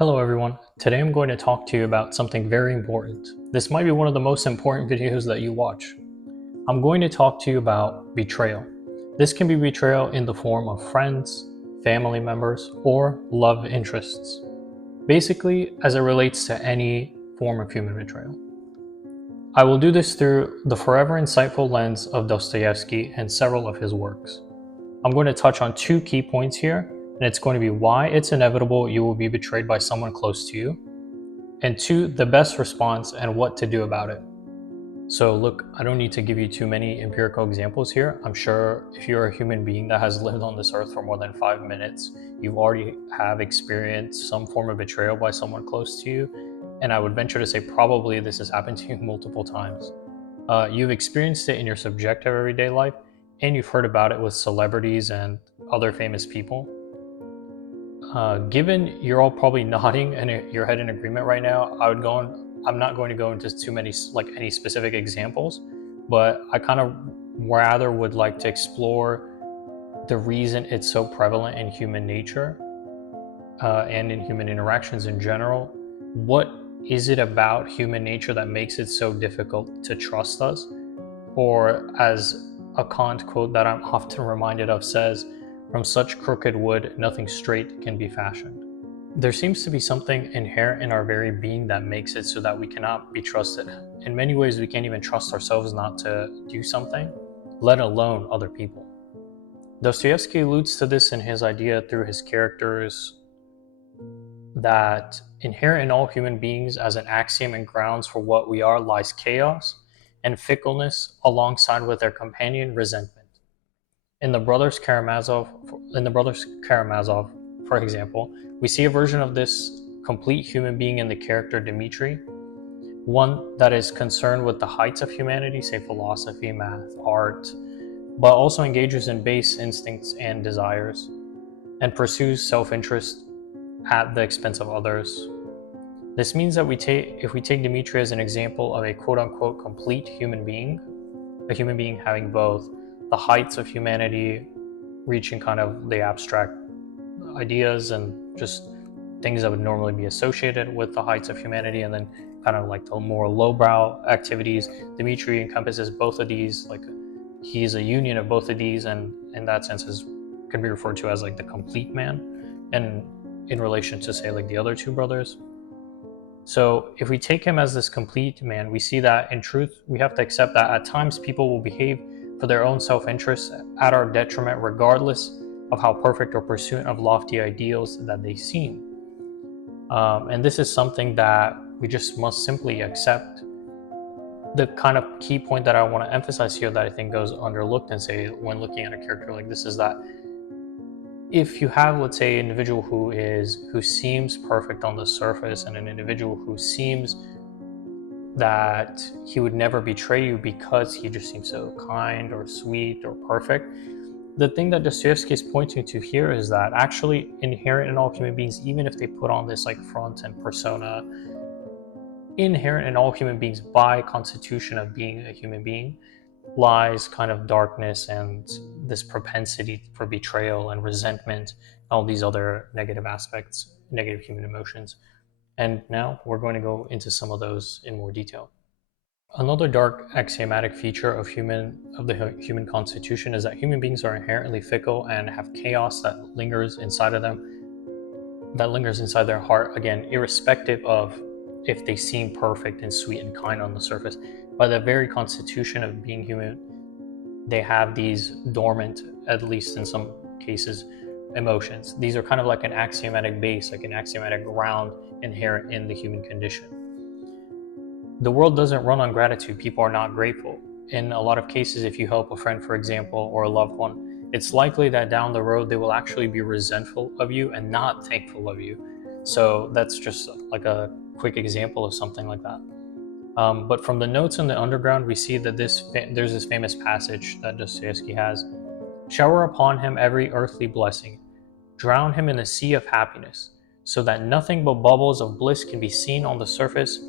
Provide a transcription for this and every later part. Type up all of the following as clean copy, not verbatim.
Hello everyone. Today I'm going to talk to you about something very important. This might be one of the most important videos that you watch. I'm going to talk to you about betrayal. This can be betrayal in the form of friends, family members, or love interests. Basically, as it relates to any form of human betrayal. I will do this through the forever insightful lens of Dostoevsky and several of his works. I'm going to touch on two key points here, and it's going to be why it's inevitable you will be betrayed by someone close to you, and two, the best response and what to do about it. So look, I don't need to give you too many empirical examples here. I'm sure if you're a human being that has lived on this earth for more than 5 minutes, you've already have experienced some form of betrayal by someone close to you. And I would venture to say probably this has happened to you multiple times. You've experienced it in your subjective everyday life, and you've heard about it with celebrities and other famous people. Given you're all probably nodding and your head in agreement right now, I'm not going to go into too many, like any specific examples, but I kind of rather would like to explore the reason it's so prevalent in human nature and in human interactions in general. What is it about human nature that makes it so difficult to trust us? Or as a Kant quote that I'm often reminded of says, "From such crooked wood, nothing straight can be fashioned." There seems to be something inherent in our very being that makes it so that we cannot be trusted. In many ways, we can't even trust ourselves not to do something, let alone other people. Dostoevsky alludes to this in his idea through his characters that inherent in all human beings as an axiom and grounds for what we are lies chaos and fickleness alongside with their companion resentment. In the Brothers Karamazov, for example, we see a version of this complete human being in the character Dmitri, one that is concerned with the heights of humanity, say philosophy, math, art, but also engages in base instincts and desires, and pursues self-interest at the expense of others. This means that if we take Dmitri as an example of a quote-unquote complete human being, a human being having both the heights of humanity, reaching kind of the abstract ideas and just things that would normally be associated with the heights of humanity, and then kind of like the more lowbrow activities. Dmitri encompasses both of these, like he's a union of both of these, and in that sense can be referred to as like the complete man, and in relation to say like the other two brothers. So if we take him as this complete man, we see that in truth we have to accept that at times people will behave for their own self-interest at our detriment, regardless of how perfect or pursuit of lofty ideals that they seem. And this is something that we just must simply accept. The kind of key point that I want to emphasize here that I think goes underlooked and say when looking at a character like this is that if you have, let's say, an individual who seems perfect on the surface, and an individual who seems that he would never betray you because he just seems so kind or sweet or perfect, the thing that Dostoevsky is pointing to here is that actually inherent in all human beings, even if they put on this like front and persona, inherent in all human beings by constitution of being a human being lies kind of darkness and this propensity for betrayal and resentment, all these other negative aspects, negative human emotions. And now we're going to go into some of those in more detail. Another dark axiomatic feature of the human constitution is that human beings are inherently fickle and have chaos that lingers inside of them, that lingers inside their heart, again, irrespective of if they seem perfect and sweet and kind on the surface. By the very constitution of being human, they have these dormant, at least in some cases, emotions. These are kind of like an axiomatic base, like an axiomatic ground inherent in the human condition. The world doesn't run on gratitude. People are not grateful. In a lot of cases, if you help a friend, for example, or a loved one, it's likely that down the road they will actually be resentful of you and not thankful of you. So that's just like a quick example of something like that. But from the notes in the underground, we see that there's this famous passage that Dostoevsky has: "Shower upon him every earthly blessing, drown him in the sea of happiness, so that nothing but bubbles of bliss can be seen on the surface.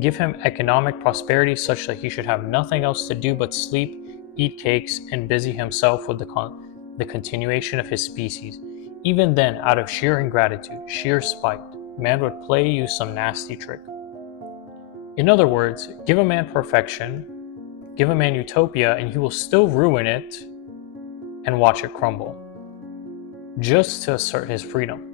Give him economic prosperity such that he should have nothing else to do but sleep, eat cakes, and busy himself with the continuation of his species. Even then, out of sheer ingratitude, sheer spite, man would play you some nasty trick. In other words, give a man perfection, give a man utopia, and he will still ruin it and watch it crumble, just to assert his freedom.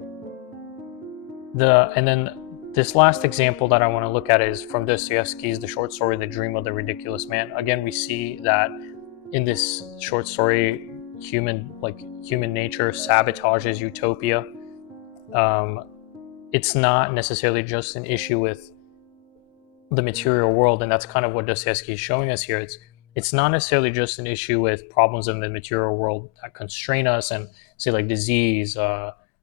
And then this last example that I want to look at is from Dostoevsky's The Short Story, The Dream of the Ridiculous Man. Again, we see that in this short story, human nature sabotages utopia. It's not necessarily just an issue with the material world, and that's kind of what Dostoevsky is showing us here. It's not necessarily just an issue with problems in the material world that constrain us and say like disease,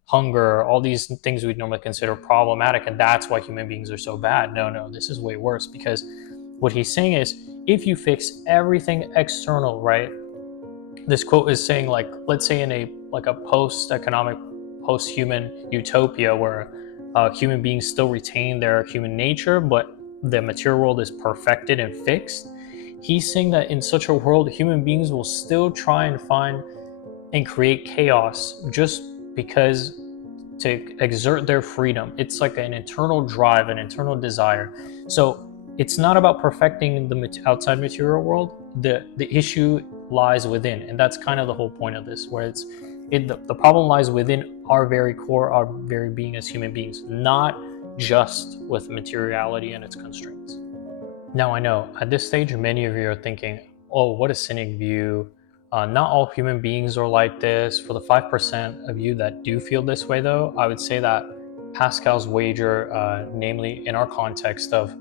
hunger, all these things we'd normally consider problematic, and that's why human beings are so bad. No, this is way worse, because what he's saying is, if you fix everything external, right? This quote is saying, like, let's say in a post-economic, post-human utopia where human beings still retain their human nature, but the material world is perfected and fixed. He's saying that in such a world, human beings will still try and find and create chaos just because to exert their freedom. It's like an internal drive, an internal desire. So it's not about perfecting the outside material world. The issue lies within, and that's kind of the whole point of this, where the problem lies within our very core, our very being as human beings, not just with materiality and its constraints. Now, I know at this stage many of you are thinking, oh, what a cynic view. Not all human beings are like this. For the 5% of you that do feel this way, though, I would say that Pascal's wager, namely in our context of,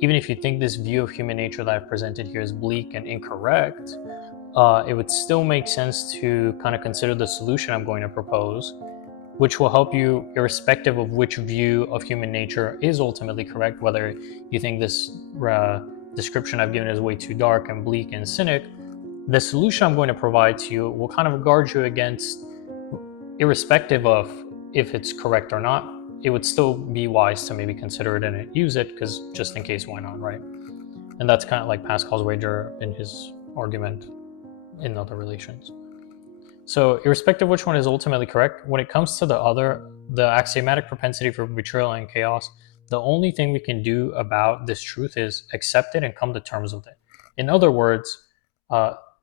even if you think this view of human nature that I've presented here is bleak and incorrect, it would still make sense to kind of consider the solution I'm going to propose, which will help you irrespective of which view of human nature is ultimately correct, whether you think this description I've given is way too dark and bleak and cynic. The solution I'm going to provide to you will kind of guard you against, irrespective of if it's correct or not, it would still be wise to maybe consider it and use it, because just in case, why not, right? And that's kind of like Pascal's wager in his argument in other relations. So irrespective of which one is ultimately correct, when it comes to the axiomatic propensity for betrayal and chaos, the only thing we can do about this truth is accept it and come to terms with it. In other words,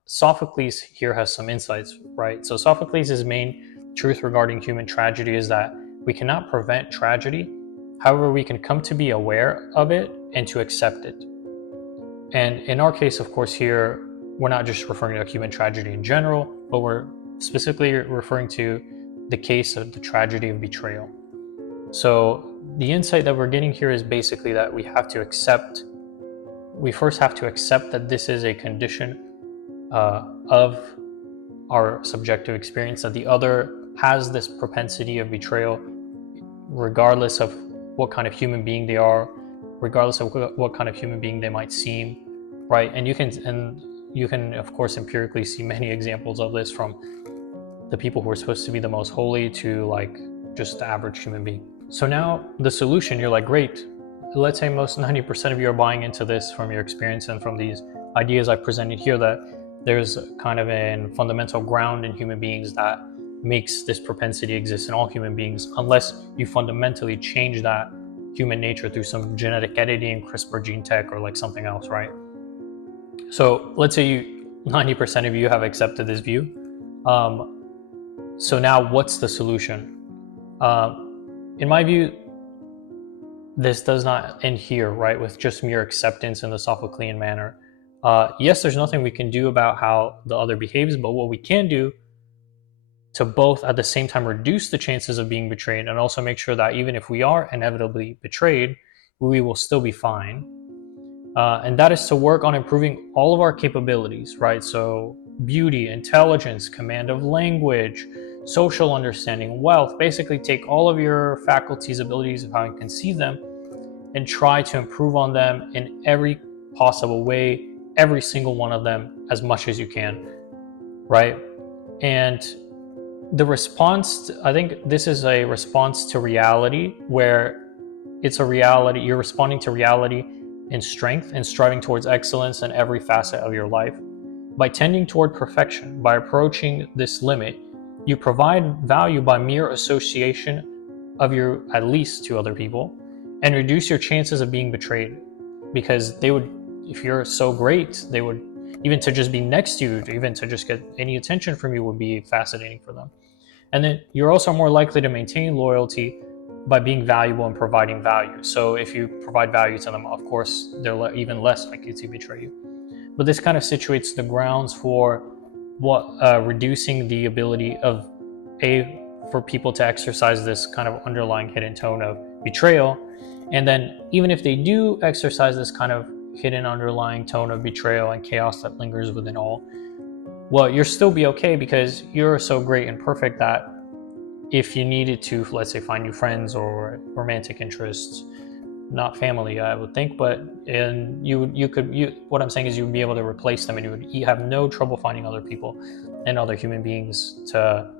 Sophocles here has some insights, right? So Sophocles' main truth regarding human tragedy is that we cannot prevent tragedy. However, we can come to be aware of it and to accept it. And in our case, of course, here, we're not just referring to human tragedy in general, but we're specifically referring to the case of the tragedy of betrayal. So the insight that we're getting here is basically that we first have to accept that this is a condition of our subjective experience, that the other has this propensity of betrayal regardless of what kind of human being they are, regardless of what kind of human being they might seem, right? And you can of course empirically see many examples of this, from the people who are supposed to be the most holy to like just the average human being. So now the solution, you're like, great, let's say most 90% of you are buying into this from your experience and from these ideas I presented here, that there's kind of a fundamental ground in human beings that makes this propensity exist in all human beings, unless you fundamentally change that human nature through some genetic editing, CRISPR gene tech, or like something else, right? So let's say 90% of you have accepted this view. So now what's the solution? In my view, this does not end here, right, with just mere acceptance in the Sophoclean manner. Yes, there's nothing we can do about how the other behaves, but what we can do to both at the same time reduce the chances of being betrayed and also make sure that even if we are inevitably betrayed, we will still be fine. And that is to work on improving all of our capabilities, right? So beauty, intelligence, command of language, social understanding, wealth, basically take all of your faculties, abilities of how you conceive them and try to improve on them in every possible way, every single one of them as much as you can, right? And the response, I think this is a response to reality, where it's a reality, you're responding to reality in strength and striving towards excellence in every facet of your life. By tending toward perfection, by approaching this limit, you provide value by mere association of you, at least to other people, and reduce your chances of being betrayed. Because they would, if you're so great, they would, even to just be next to you, even to just get any attention from you would be fascinating for them. And then you're also more likely to maintain loyalty by being valuable and providing value. So if you provide value to them, of course, they're even less likely to betray you. But this kind of situates the grounds for what reducing the ability of for people to exercise this kind of underlying hidden tone of betrayal. And then even if they do exercise this kind of hidden underlying tone of betrayal and chaos that lingers within all, well, you'll still be okay because you're so great and perfect that if you needed to, let's say, find new friends or romantic interests, not family, I would think, but and what I'm saying is you would be able to replace them, and you have no trouble finding other people and other human beings to,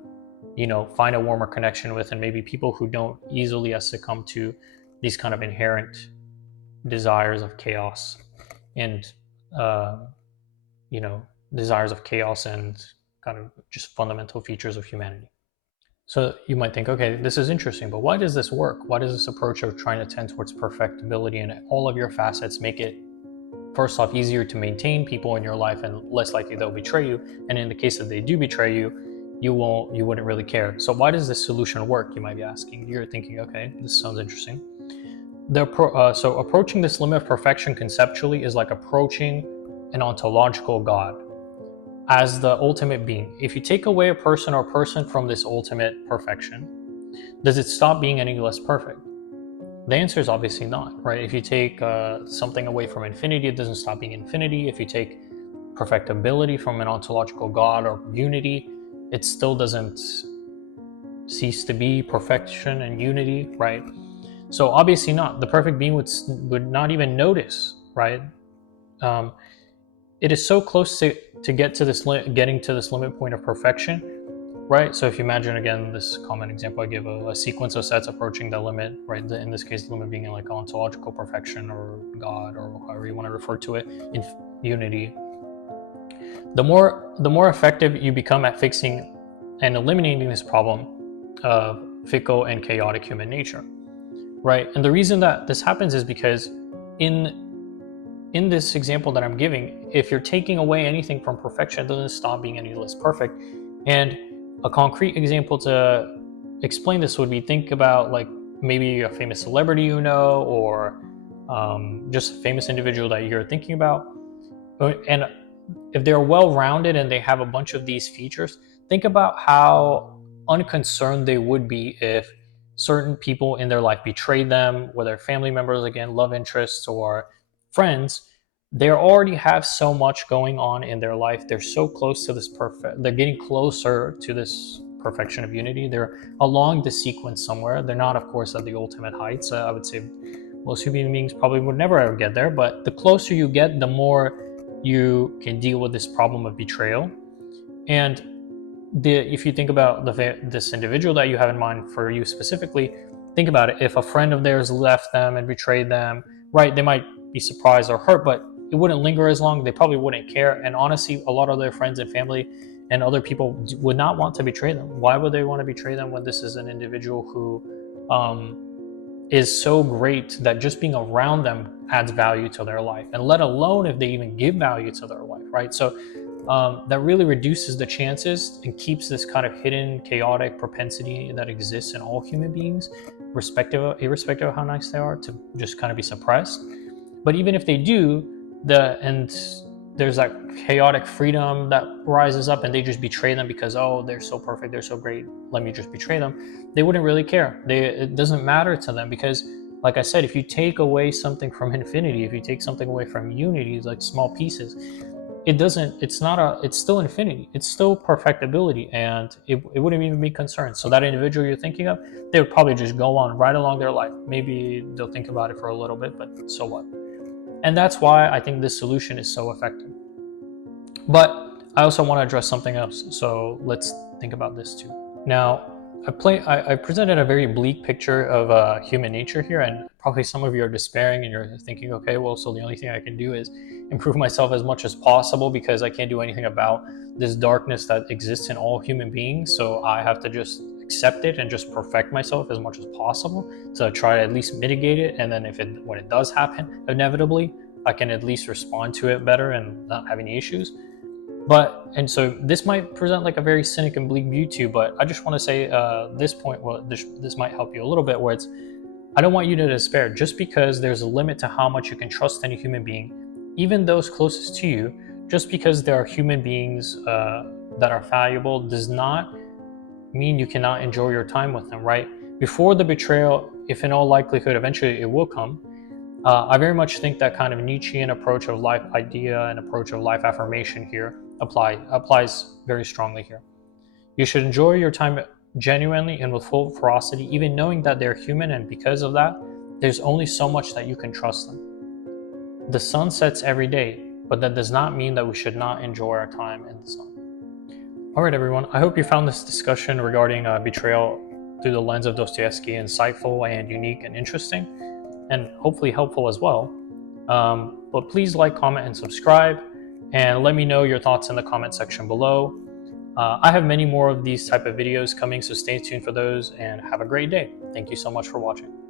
find a warmer connection with, and maybe people who don't easily succumb to these kind of inherent desires of chaos and desires of chaos and kind of just fundamental features of humanity. So you might think, okay, this is interesting, but why does this work? Why does this approach of trying to tend towards perfectibility and all of your facets make it, first off, easier to maintain people in your life and less likely they'll betray you? And in the case that they do betray you, you wouldn't really care. So why does this solution work? You might be asking. You're thinking, okay, this sounds interesting. So approaching this limit of perfection conceptually is like approaching an ontological God as the ultimate being. If you take away a person or person from this ultimate perfection, does it stop being any less perfect? The answer is obviously not, right? If you take something away from infinity, it doesn't stop being infinity. If you take perfectibility from an ontological God or unity, it still doesn't cease to be perfection and unity, right? So obviously not. The perfect being would not even notice, right? It is so close to getting to this limit point of perfection, right? So if you imagine, again, this common example I give, a sequence of sets approaching the limit, right? In this case, the limit being like ontological perfection or God or however you want to refer to it in unity. The more effective you become at fixing and eliminating this problem of fickle and chaotic human nature, right? And the reason that this happens is because in this example that I'm giving, if you're taking away anything from perfection, it doesn't stop being any less perfect. And a concrete example to explain this would be, think about like maybe a famous celebrity or just a famous individual that you're thinking about. And if they're well-rounded and they have a bunch of these features, think about how unconcerned they would be if certain people in their life betrayed them, whether family members, again, love interests, or friends. They already have so much going on in their life. They're so close to this they're getting closer to this perfection of unity. They're along the sequence somewhere. They're not, of course, at the ultimate heights. I would say most human beings probably would never ever get there, but the closer you get, the more you can deal with this problem of betrayal. And if you think about this individual that you have in mind for you specifically, think about it. If a friend of theirs left them and betrayed them, right, they might be surprised or hurt, but it wouldn't linger as long. They probably wouldn't care. And honestly, a lot of their friends and family and other people would not want to betray them. Why would they want to betray them when this is an individual who is so great that just being around them adds value to their life, and let alone if they even give value to their life, right? So that really reduces the chances and keeps this kind of hidden chaotic propensity that exists in all human beings, irrespective of how nice they are, to just kind of be suppressed. But even if they do, there's that chaotic freedom that rises up, and they just betray them because, oh, they're so perfect, they're so great, let me just betray them. They wouldn't really care. It doesn't matter to them because, like I said, if you take away something from infinity, if you take something away from unity, like small pieces, it's still infinity, it's still perfectibility, and it wouldn't even be concerned. So that individual you're thinking of, they would probably just go on right along their life. Maybe they'll think about it for a little bit, but so what? And that's why I think this solution is so effective. But I also want to address something else, so let's think about this too. Now, I presented a very bleak picture of human nature here, and probably some of you are despairing and you're thinking, okay, well, so the only thing I can do is improve myself as much as possible because I can't do anything about this darkness that exists in all human beings, so I have to just accept it and just perfect myself as much as possible to try to at least mitigate it. And then when it does happen, inevitably, I can at least respond to it better and not have any issues. And so this might present like a very cynic and bleak view to you, but I just want to say this point, well, this might help you a little bit, where I don't want you to despair just because there's a limit to how much you can trust any human being, even those closest to you. Just because there are human beings that are valuable does not mean you cannot enjoy your time with them, right? Before the betrayal, if in all likelihood eventually it will come, I very much think that kind of Nietzschean approach of life idea and approach of life affirmation here applies very strongly here. You should enjoy your time genuinely and with full ferocity, even knowing that they're human, and because of that, there's only so much that you can trust them. The sun sets every day, but that does not mean that we should not enjoy our time in the sun. All right, everyone. I hope you found this discussion regarding betrayal through the lens of Dostoevsky insightful and unique and interesting, and hopefully helpful as well. But please like, comment, and subscribe, and let me know your thoughts in the comment section below. I have many more of these type of videos coming, so stay tuned for those, and have a great day. Thank you so much for watching.